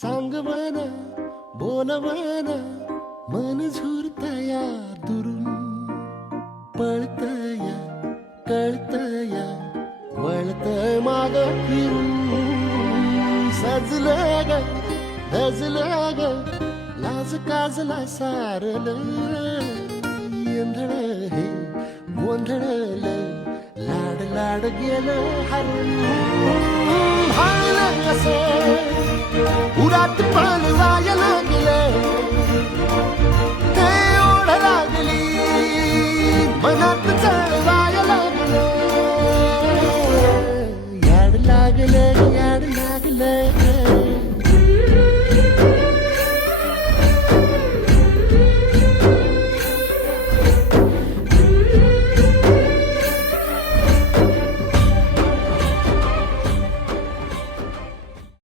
सांग मन बोल मन मन झुरतया दुरून पळतय कळतय वळतय माग फिरून सजलं ग धजलं ग लाज काजला सारल येंधळ हे गोंधळल लाड लाड गेलं हरून भाळलं कसं उरात पण जाय लागलं ते ओढ लागली मनात चढ जाय लागलं याड लागलं याड